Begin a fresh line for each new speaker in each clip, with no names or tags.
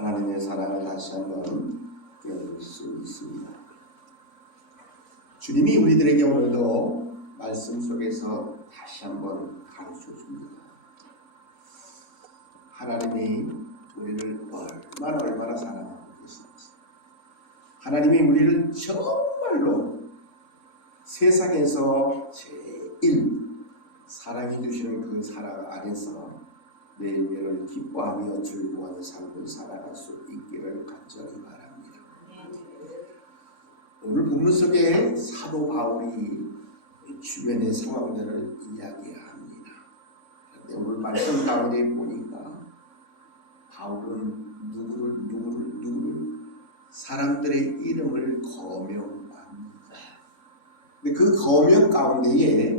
하나님의 사랑을 다시 한번 깨달을 수 있습니다. 주님이 우리들에게 오늘도 말씀 속에서 다시 한번 가르쳐 줍니다. 하나님이 우리를 얼마나 얼마나 사랑하고 계신지. 하나님이 우리를 정말로 세상에서 제일 사랑해 주시는 그 사랑 안에서 매일매일 기뻐하며 즐거워하는 삶을 살아갈 수 있기를 간절히 바랍니다. 오늘 본문 속에 사도 바울이 주변의 상황들을 이야기합니다. 그런데 오늘 말씀 가운데 보니까 바울은 누구를 누구를 누구를 사람들의 이름을 거명합니다. 근데 그 거명 가운데에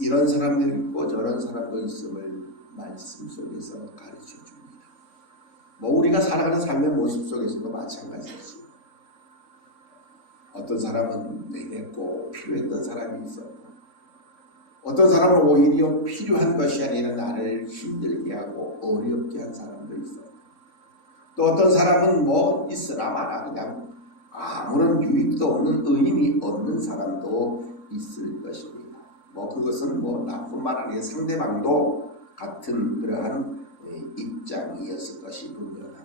이런 사람들이 있고 저런 사람도 있음을 말씀 속에서 가르쳐 줍니다. 뭐 우리가 살아가는 삶의 모습 속에서도 마찬가지죠. 어떤 사람은 내게 꼭 필요했던 사람이 있었고 어떤 사람은 오히려 필요한 것이 아니라 나를 힘들게 하고 어렵게 한 사람도 있었고 또 어떤 사람은 뭐 있으나 마나 그냥 아무런 유익도 없는 의미 없는 사람도 있을 것입니다. 뭐 그것은 뭐 나뿐만 아니라 상대방도 같은 그러한 입장이었을 것이 분명합니다.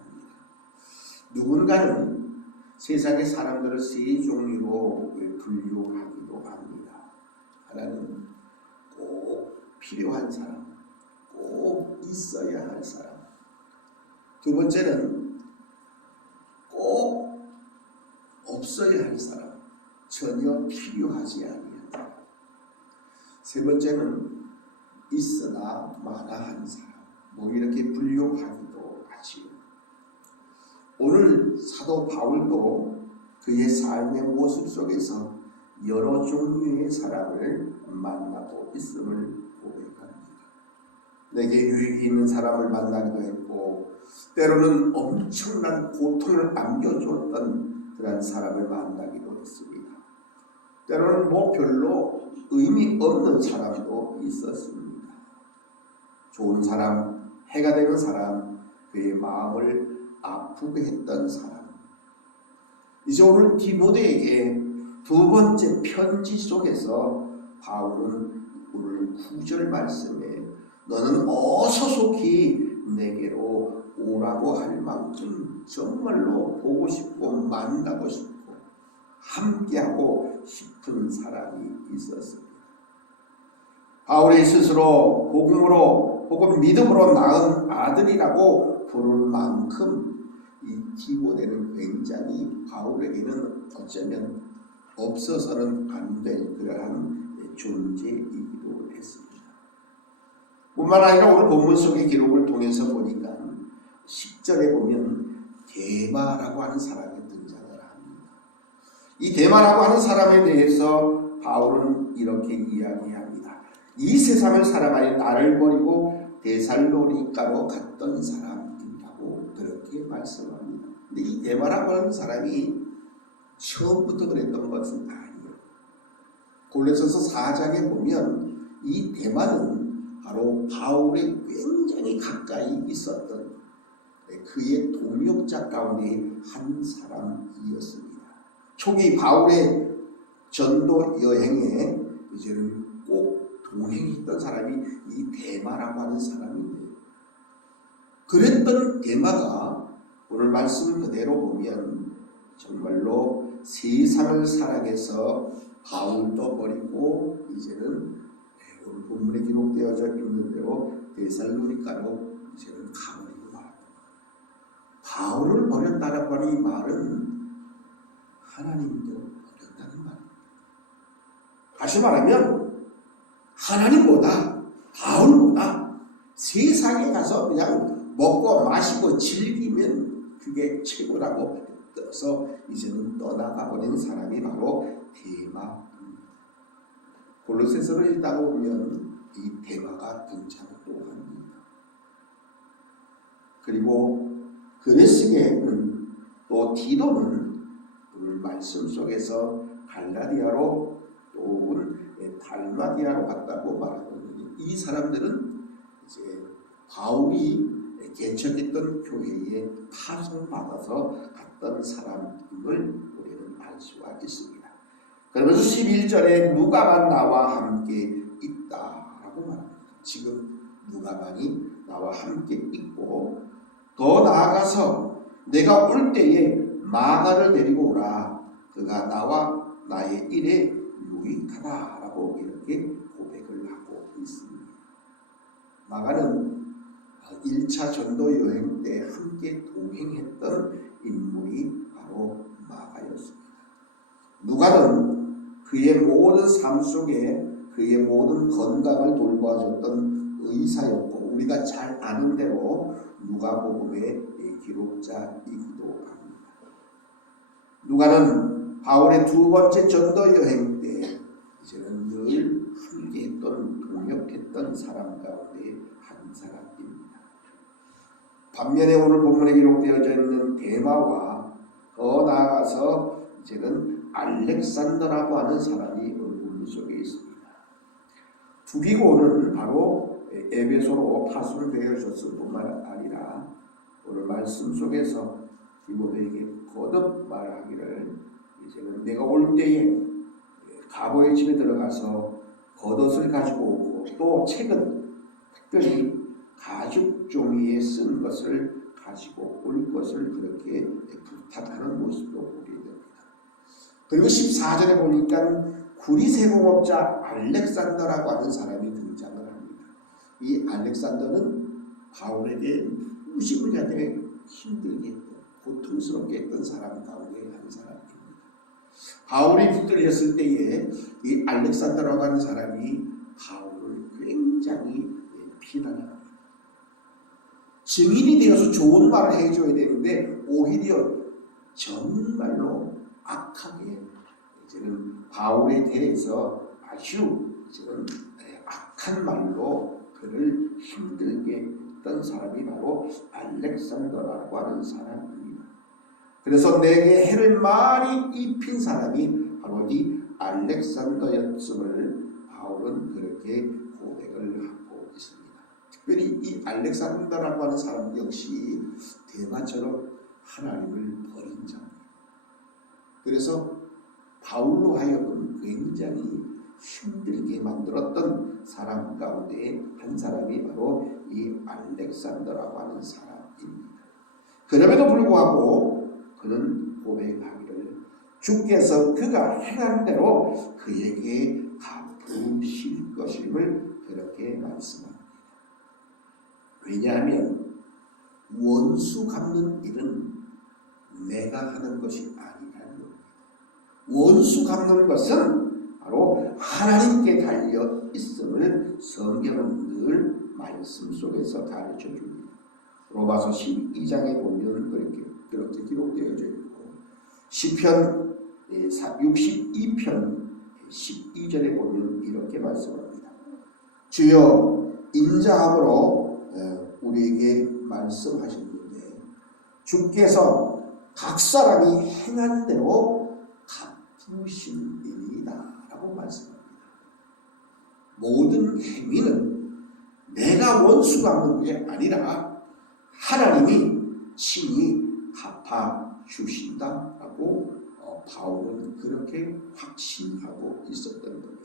누군가는 세상의 사람들을 세 종류로 분류하기도 합니다. 하나는 꼭 필요한 사람, 꼭 있어야 할 사람. 두 번째는 꼭 없어야 할 사람, 전혀 필요하지 않은 사람. 세 번째는 있으나 마나한 사람. 뭐 이렇게 분류하기도 하지요. 오늘 사도 바울도 그의 삶의 모습 속에서 여러 종류의 사람을 만나고 있음을 고백합니다. 내게 유익이 있는 사람을 만나기도 했고 때로는 엄청난 고통을 안겨줬던 그런 사람을 만나기도 했습니다. 때로는 뭐 별로 의미 없는 사람도 있었습니다. 좋은 사람, 해가 되는 사람, 그의 마음을 아프게 했던 사람. 이제 오늘 디모데에게 두 번째 편지 속에서 바울은 오늘 구절 말씀에 너는 어서 속히 내게로 오라고 할 만큼 정말로 보고 싶고 만나고 싶고 함께하고 싶은 사람이 있었습니다. 바울이 스스로 복음으로 혹은 믿음으로 낳은 아들이라고 부를 만큼 이 디모데는 굉장히 바울에게는 어쩌면 없어서는 안 될 그러한 존재이기도 했습니다. 뿐만 아니라 오늘 본문 속의 기록을 통해서 보니까 10절에 보면 대마라고 하는 사람이 등장을 합니다. 이 대마라고 하는 사람에 대해서 바울은 이렇게 이야기합니다. 이 세상을 사랑하여 나를 버리고 데살로니가로 갔던 사람이라고 그렇게 말씀합니다. 근데 이 대마라고 하는 사람이 처음부터 그랬던 것은 아니에요. 골로새서 4장에 보면 이 대마는 바로 바울의 굉장히 가까이 있었던 그의 동역자 가운데 한 사람이었습니다. 초기 바울의 전도 여행에 이제는 꼭 동행했던 사람이 이 대마라고 하는 사람인데 그랬던 대마가 오늘 말씀 그대로 보면 정말로 세상을 사랑해서 바울도 버리고 이제는 오늘 본문에 기록되어져 있는 대로 데살로니가로 이제는 가버리고 말았다. 바울을 버렸다는 이 말은 하나님도 버렸다는 말입니다. 다시 말하면 하나님보다 바울보다 세상에 가서 그냥 먹고 마시고 즐기면 그게 최고라고 떠서 이제는 떠나가 버린 사람이 바로 대마입니다. 골로새서를 읽다 보면 이 대마가 등장 또 합니다. 그리고 그레스게는 또 디도는 오늘 말씀 속에서 갈라디아로 또 달마디아로 갔다고 말하고 있는데 이 사람들은 이제 바울이 개척했던 교회에 파송받아서 갔던 사람임을 우리는 알 수가 있습니다. 그러면서 11절에 누가만 나와 함께 있다라고 말합니다. 지금 누가만이 나와 함께 있고 더 나아가서 내가 올 때에 마가를 데리고 오라. 그가 나와 나의 일에 유익하다 라고 이렇게 고백을 하고 있습니다. 마가는 1차 전도 여행 때 함께 동행했던 인물이 바로 마가였습니다. 누가는 그의 모든 삶 속에 그의 모든 건강을 돌봐줬던 의사였고 우리가 잘 아는 대로 누가복음의 기록자이기도 합니다. 누가는 바울의 두 번째 전도 여행 때 이제는 늘 함께했던 동역했던 사람 가운데 한 사람입니다. 반면에 오늘 본문에 기록되어져 있는 데마와 더 나아가서 이제는 알렉산더라고 하는 사람이 본문 속에 있습니다. 두기고는 바로 에베소로 파송되어졌을 뿐만 아니라 오늘 말씀 속에서 디모데에게 거듭 말하기를 이제는 내가 올 때에 가보의 집에 들어가서 겉옷을 가지고 오고 또 책은 특별히 가죽 종이에 쓴 것을 가지고 올 것을 그렇게 부탁하는 모습도 보게 됩니다. 그리고 14절에 보니까 구리세 공업자 알렉산더라고 하는 사람이 등장을 합니다. 이 알렉산더는 바울에게 무시무시하게 힘들게 했던 고통스럽게 했던 사람 가운데 한 사람입니다. 바울이 붙들렸을 때에 이 알렉산더라고 하는 사람이 바울을 굉장히 비난합니다. 증인이 되어서 좋은 말을 해줘야 되는데 오히려 정말로 악하게 이제는 바울에 대해서 아주 이제는 악한 말로 그를 힘들게 했던 사람이 바로 알렉산더라고 하는 사람입니다. 그래서 내게 해를 많이 입힌 사람이 바로 이 알렉산더였음을 바울은 그렇게 고백을 하고 있습니다. 특별히 이 알렉산더라고 하는 사람 역시 대마처럼 하나님을 버린 자입니다. 그래서 바울로 하여금 굉장히 힘들게 만들었던 사람 가운데 한 사람이 바로 이 알렉산더라고 하는 사람입니다. 그럼에도 불구하고 그는 고백하기를 주께서 그가 행한 대로 그에게 갚으실 것임을 그렇게 말씀합니다. 왜냐하면 원수 갚는 일은 내가 하는 것이 아니라는 겁니다. 원수 갚는 것은 바로 하나님께 달려 있음을 성경은 늘 말씀 속에서 가르쳐 줍니다. 로마서 12장에 보면 그렇게 그렇게 기록되어져 있고 시편 62편 12절에 보면 이렇게 말씀합니다. 주여 인자함으로 우리에게 말씀하셨는데 주께서 각 사람이 행한 대로 갚으신이다 라고 말씀합니다. 모든 행위는 내가 원수 갚는 게 아니라 하나님이 친히 갚아 주신다라고 어, 바울은 그렇게 확신하고 있었던 겁니다.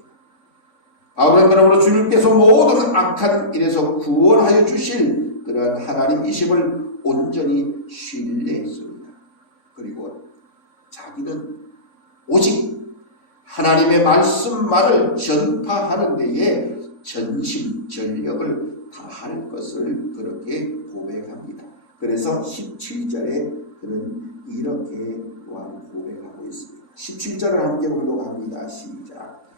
바울은 그러므로 주님께서 모든 악한 일에서 구원하여 주실 그러한 하나님이심을 온전히 신뢰했습니다. 그리고 자기는 오직 하나님의 말씀만을 전파하는 데에 전심 전력을 다할 것을 그렇게 고백합니다. 그래서 17절에 그는 이렇게 또한 고백하고 있습니다. 17절을 함께 공독합니다. 시작.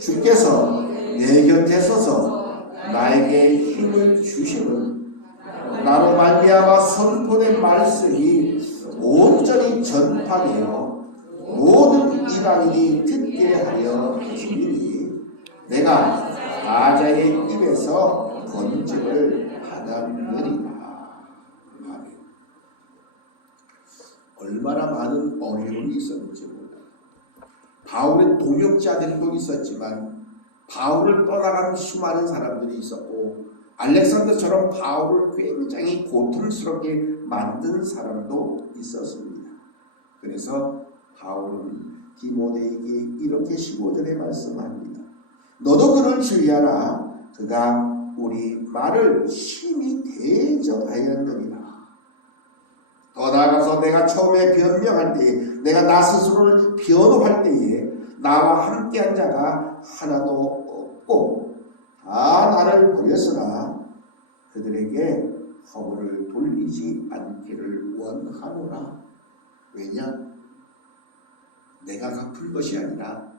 주께서 내 곁에 서서 나에게 힘을 주시는 나로 말미암아 선포된 말씀이 온전히 전파되어 모든 이방인이 듣게 하려 주니 내가 가자의 입에서 건집을 받았느니라. 아멘. 얼마나 많은 어려움이 있었는지 몰라요. 바울의 동역자들도 있었지만 바울을 떠나간 수많은 사람들이 있었고 알렉산더처럼 바울을 굉장히 고통스럽게 만든 사람도 있었습니다. 그래서 바울은 디모데에게 이렇게 15절에 말씀합니다. 너도 그를 주의하라. 그가 우리 말을 심히 대적하였느니라. 더 나아가서 내가 처음에 변명할 때에 내가 나 스스로를 변호할 때에 나와 함께한 자가 하나도 없고 다 나를 버렸으나 그들에게 허물을 돌리지 않기를 원하노라. 왜냐? 내가 갚을 것이 아니라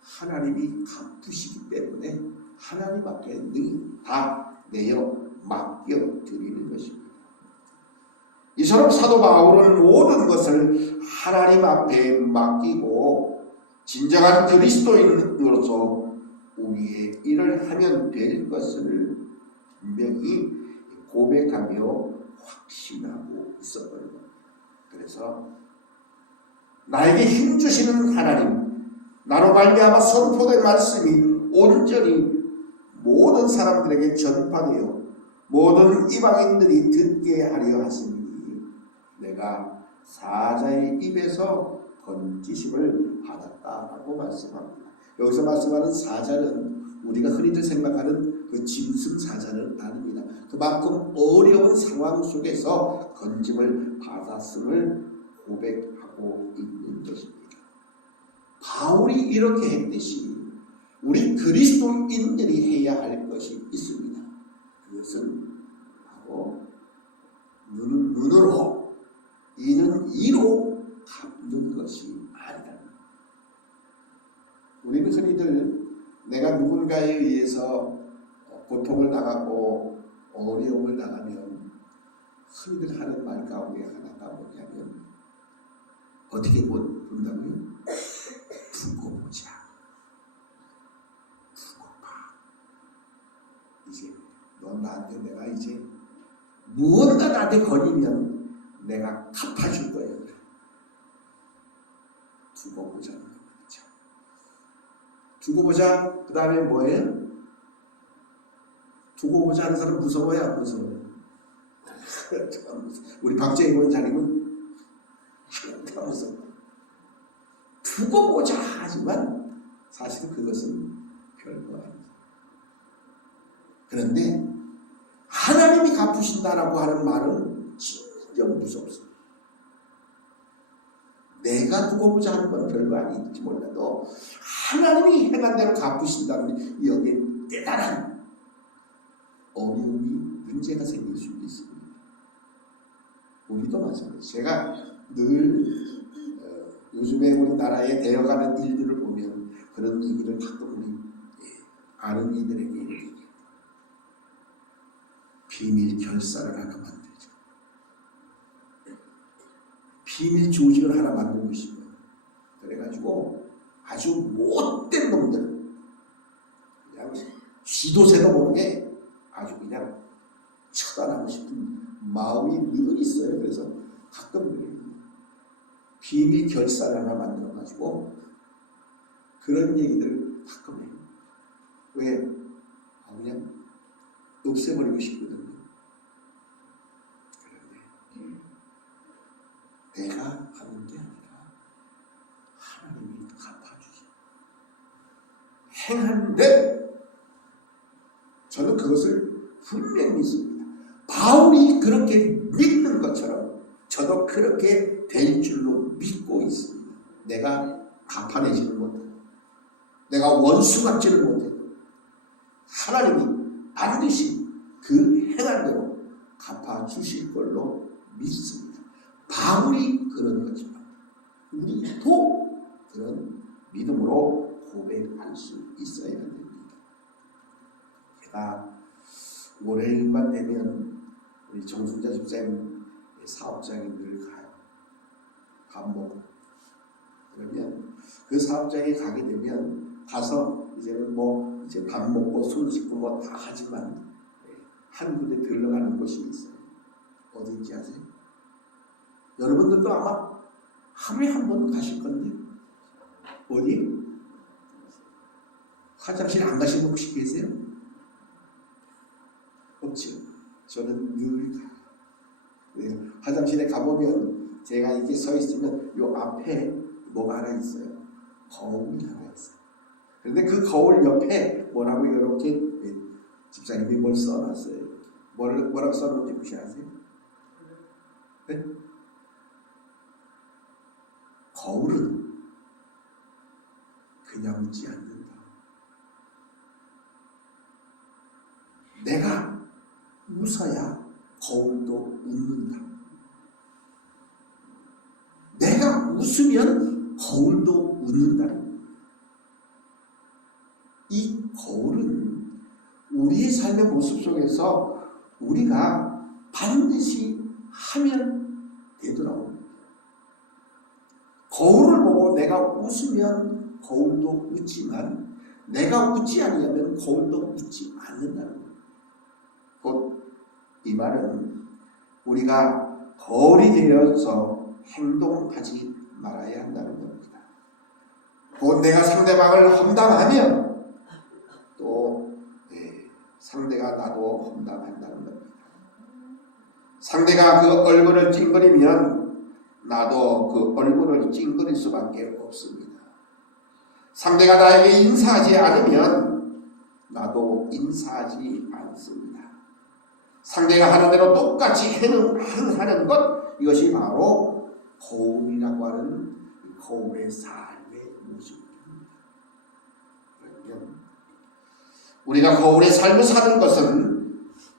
하나님이 갚으시기 때문에 하나님 앞에 능다 내어 맡겨 드리는 것입니다. 이처럼 사도 바울은 모든 것을 하나님 앞에 맡기고 진정한 그리스도인으로서 우리의 일을 하면 될 것을 분명히 고백하며 확신하고 있었던 것. 그래서 나에게 힘 주시는 하나님, 나로 말미암아 선포된 말씀이 온전히 모든 사람들에게 전파되어 모든 이방인들이 듣게 하려 하시니 내가 사자의 입에서 번지심을 받았다라고 말씀합니다. 여기서 말씀하는 사자는 우리가 흔히들 생각하는 그 짐승 사자는 아닙니다. 그만큼 어려운 상황 속에서 건짐을 받았음을 고백하고 있는 것입니다. 바울이 이렇게 했듯이 우리 그리스도인들이 해야 할 것이 있습니다. 그것은 바로 눈은 눈으로 이는 이로 갚는 것이 아니다. 우리는 흔히들 내가 누군가에 의해서 고통을 당하고 어려움을 당하면 흔히들 하는 말 가운데 하나가 뭐냐면 어떻게 본- 본다고요? 두고 보자. 두고 봐. 이제 넌 나한테 내가 이제 무언가 나한테 걸리면 내가 갚아줄 거야. 두고 보자는 거죠. 두고 보자. 그 다음에 뭐예요? 두고 보자 하는 사람 무서워요? 안 무서워요? 우리 박재희 원장님은 다 무서워. 두고 보자 하지만 사실은 그것은 별거 아니죠. 그런데 하나님이 갚으신다라고 하는 말은 진정 무섭습니다. 내가 두고 보자 하는 건 별거 아닐지 몰라도 하나님이 행한 대로 갚으신다면 여기에 대단한 어려움이 문제가 생길 수 있습니다. 우리도 마찬가지. 제가 늘 어, 요즘에 우리나라에 되어가는 일들을 보면 그런 얘기를 가끔 우리 예, 아는 이들에게 이렇게. 비밀 결사를 하나 만들자. 비밀 조직을 하나 만들고 싶어요. 그래가지고 아주 못된 놈들 그냥 쥐도새도 모르게 아주 그냥 처단하고 싶은 마음이 늘 있어요. 그래서 가끔. 비밀 결사를 하나 만들어가지고 그런 얘기들을 가끔 해요. 왜? 아, 그냥 없애버리고 싶거든요. 그런데 내가 하는 게 아니라 하나님이 갚아주시. 행하는데 저는 그것을 분명히 믿습니다. 바울이 그렇게 믿는 것처럼 저도 그렇게 될 줄로 믿고 있습니다. 내가 갚아내지는 못해도 내가 원수 같지는 못해도 하나님이 반드시 그 행한 대로 갚아주실 걸로 믿습니다. 바울이 그런 거지만 우리도 그런 믿음으로 고백할 수 있어야 됩니다. 제가 월요일만 되면 우리 정순자 집사님 사업장에 늘 가요. 밥 먹고. 그러면 그 사업장에 가게 되면 가서 이제는 뭐 이제 밥 먹고 손 씻고 뭐 다 하지만 한 군데 들러가는 곳이 있어요. 어딘지 아세요? 여러분들도 아마 하루에 한 번 가실 건데 어디? 화장실 안 가시는 분 혹시 계세요? 좋죠. 저는 늘 가요. 네, 화장실에 가보면 제가 이렇게 서 있으면 요 앞에 뭐가 하나 있어요. 거울이 하나 있어요. 그런데 그 거울 옆에 뭐라고 이렇게 네, 집사님이 뭘 써놨어요. 뭘, 뭐라고 써놓은지 혹시 아세요? 네? 거울은 그냥 웃지 않는다. 내가 웃어야 거울도 웃는다. 내가 웃으면 거울도 웃는다. 이 거울은 우리의 삶의 모습 속에서 우리가 반드시 하면 되더라고요. 거울을 보고 내가 웃으면 거울도 웃지만 내가 웃지 않으면 거울도 웃지 않는다는 거예요. 곧 이 말은 우리가 거울이 되어서 행동하지 말아야 한다는 겁니다. 곧 내가 상대방을 험담하면 또 네, 상대가 나도 험담한다는 겁니다. 상대가 그 얼굴을 찡그리면 나도 그 얼굴을 찡그릴 수밖에 없습니다. 상대가 나에게 인사하지 않으면 나도 인사하지 않습니다. 상대가 하는 대로 똑같이 행하는, 행하는 것 이것이 바로 거울이라고 하는 거울의 삶의 모습입니다. 그러면 우리가 거울의 삶을 사는 것은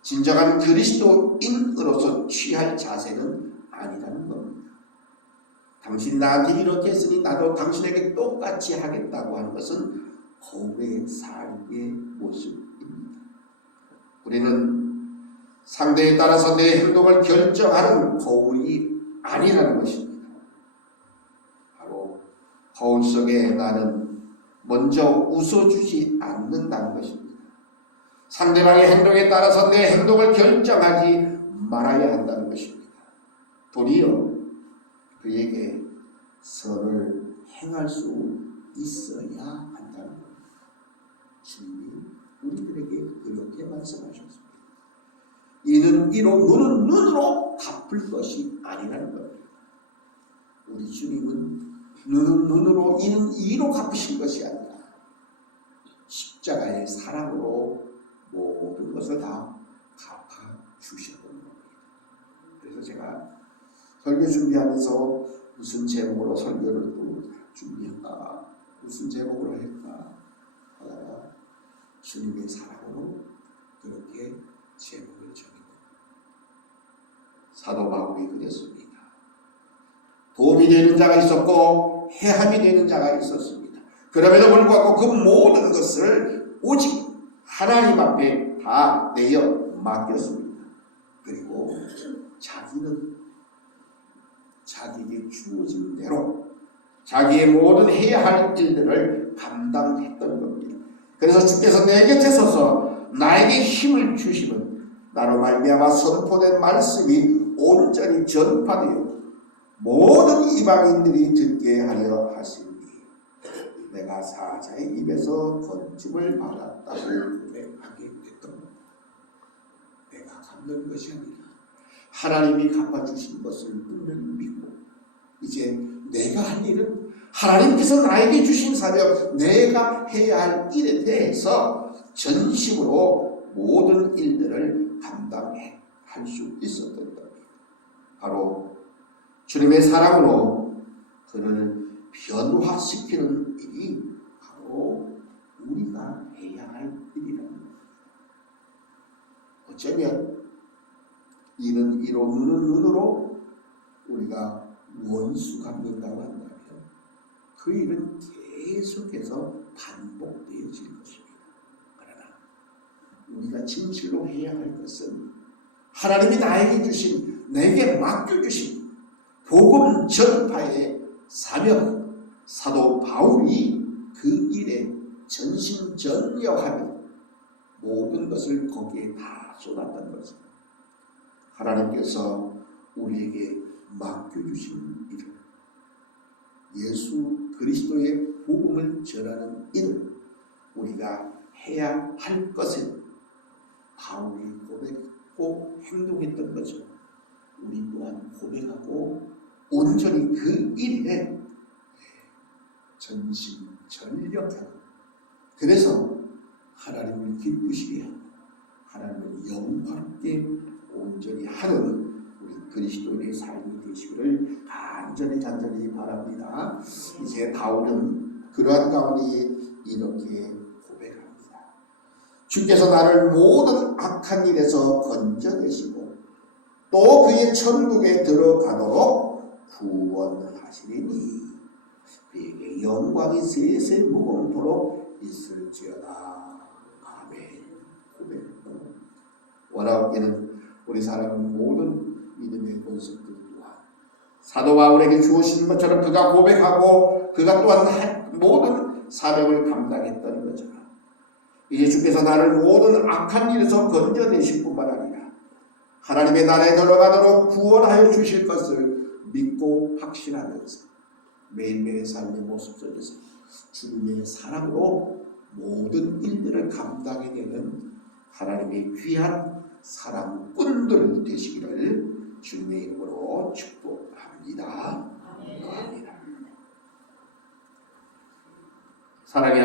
진정한 그리스도인으로서 취할 자세는 아니라는 겁니다. 당신 나한테 이렇게 했으니 나도 당신에게 똑같이 하겠다고 하는 것은 거울의 삶의 모습입니다. 우리는 상대에 따라서 내 행동을 결정하는 거울이 아니라는 것입니다. 바로 거울 속에 나는 먼저 웃어주지 않는다는 것입니다. 상대방의 행동에 따라서 내 행동을 결정하지 말아야 한다는 것입니다. 도리어 그에게 선을 행할 수 있어야 한다는 겁니다. 주님이 우리들에게 그렇게 말씀하셨습니다. 이는 이로 눈은 눈으로 갚을 것이 아니라는 겁니다. 우리 주님은 눈은 눈으로 이는 이로 갚으실 것이 아니라 십자가의 사랑으로 모든 것을 다 갚아 주셨던 겁니다. 그래서 제가 설교 준비하면서 무슨 제목으로 설교를 또 준비할까 무슨 제목으로 할까 하다가 주님의 사랑으로 그렇게 제목을 정했다. 사도 바울이 그랬습니다. 도움이 되는 자가 있었고 해함이 되는 자가 있었습니다. 그럼에도 불구하고 그 모든 것을 오직 하나님 앞에 다 내어 맡겼습니다. 그리고 자기는 자기에게 주어진 대로 자기의 모든 해야 할 일들을 감당했던 겁니다. 그래서 주께서 내 곁에 서서 나에게 힘을 주시면 나로 말미암아 선포된 말씀이 온전히 전파되어 모든 이방인들이 듣게 하려 하시니 내가 사자의 입에서 건짐을 받았다고 고백하게 됐던 겁니다. 내가 갚는 것이 아니라 하나님이 갚아주신 것을 분명히 이제 내가 할 일은 하나님께서 나에게 주신 사명 내가 해야 할 일에 대해서 전심으로 모든 일들을 감당해 할 수 있었던 겁니다. 바로 주님의 사랑으로 그를 변화시키는 일이 바로 우리가 해야 할 일이랍니다. 어쩌면 이는 이로 눈은 눈으로 우리가 원수 갚는다고 한다면 그 일은 계속해서 반복되어질 것입니다. 그러나 우리가 진실로 해야 할 것은 하나님이 나에게 주신 내게 맡겨주신 복음 전파의 사명 사도 바울이 그 일에 전심전력하며 모든 것을 거기에 다 쏟았던 것입니다. 하나님께서 우리에게 맡겨주신 일을 예수 그리스도의 복음을 전하는 일을 우리가 해야 할 것을 바울이. 꼭 행동했던 거죠. 우리 또한 고백하고 온전히 그 일에 전심전력하고 그래서 하나님을 기쁘시게 하고 하나님을 영광롭게 온전히 하는 우리 그리스도인의 삶이 되시기를 간절히 간절히 바랍니다. 이제 바울은 그러한 가운데 이렇게 고백합니다. 주께서 나를 모든 악한 일에서 건져내시고 또 그의 천국에 들어가도록 구원하시리니 그에게 영광이 세세 무공토록 있을지어다. 아멘. 고백. 원하옵기는 우리 사람은 모든 믿음의 본성들 사도 바울에게 주어진 것처럼 그가 고백하고 그가 또한 하- 모든 사명을 감당했던 거죠. 이제 주께서 나를 모든 악한 일에서 건져내실 뿐만 아니라 하나님의 나라에 들어가도록 구원하여 주실 것을 믿고 확신하면서 매일매일 삶의 모습 속에서 주님의 사랑으로 모든 일들을 감당해내는 하나님의 귀한 사랑꾼들 되시기를 주님의 이름으로 축복합니다. 아멘. 사랑의